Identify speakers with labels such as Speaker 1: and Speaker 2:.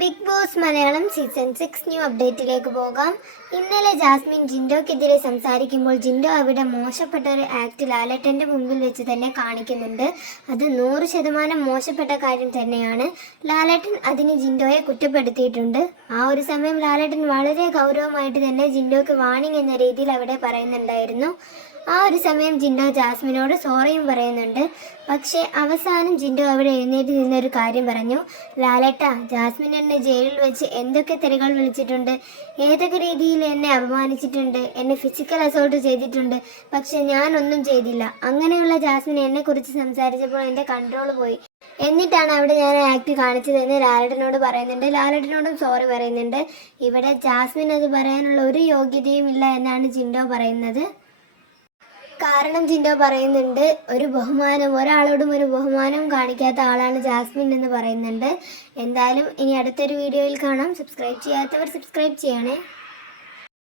Speaker 1: Bigg Boss Malayalam season six new അപ്ഡേറ്റിലേക്ക് പോകാം. ഇന്നലെ Jasmine ജിൻഡോക്കെതിരെ സംസാരിക്കുമ്പോൾ ജിൻഡോ അവിടെ മോശപ്പെട്ട ഒരു ആക്ട് ലാലേട്ടന്റെ മുമ്പിൽ വെച്ച് തന്നെ കാണിക്കുന്നുണ്ട്. അത് നൂറ് ശതമാനം മോശപ്പെട്ട കാര്യം തന്നെയാണ്. ലാലേട്ടൻ അതിന് ജിൻഡോയെ കുറ്റപ്പെടുത്തിയിട്ടുണ്ട്. ആ ഒരു സമയം ലാലേട്ടൻ വളരെ ഗൗരവമായിട്ട് തന്നെ ജിൻഡോക്ക് വാണിംഗ് എന്ന രീതിയിൽ അവിടെ പറയുന്നുണ്ടായിരുന്നു. ആ ഒരു സമയം ജിൻഡോ ജാസ്മിനോട് സോറിയും പറയുന്നുണ്ട്. പക്ഷേ അവസാനം ജിൻഡോ അവിടെ എഴുന്നേറ്റ് നിന്നൊരു കാര്യം പറഞ്ഞു. ലാലേട്ട ജാസ്മിൻ എന്നെ ജയിലിൽ വെച്ച് എന്തൊക്കെ തെറികൾ വിളിച്ചിട്ടുണ്ട്? ഏതൊക്കെ രീതിയിൽ എന്നെ അപമാനിച്ചിട്ടുണ്ട്? എന്നെ ഫിസിക്കൽ അസോൾട്ട് ചെയ്തിട്ടുണ്ട്. പക്ഷെ ഞാനൊന്നും ചെയ്തില്ല. അങ്ങനെയുള്ള ജാസ്മിൻ എന്നെക്കുറിച്ച് സംസാരിച്ചപ്പോൾ എന്റെ കൺട്രോൾ പോയി. എന്നിട്ടാണ് അവിടെ ഞാൻ ആക്ട് കാണിച്ചതെന്ന് ലാലേട്ടനോട് പറയുന്നുണ്ട്. ലാലേട്ടനോടും സോറി പറയുന്നുണ്ട്. ഇവിടെ ജാസ്മിൻ അത് പറയാനുള്ള ഒരു യോഗ്യതയും ഇല്ല എന്നാണ് ജിൻഡോ പറയുന്നത്. കാരണം ജിൻഡോ പറയുന്നുണ്ട് ഒരു ബഹുമാനം ഒരാളോടും ഒരു ബഹുമാനം കാണിക്കാത്ത ആളാണ് ജാസ്മിൻ എന്ന് പറയുന്നുണ്ട്. എന്തായാലും ഇനി അടുത്തൊരു വീഡിയോയിൽ കാണാം. സബ്സ്ക്രൈബ് ചെയ്യാത്തവർ സബ്സ്ക്രൈബ് ചെയ്യണേ.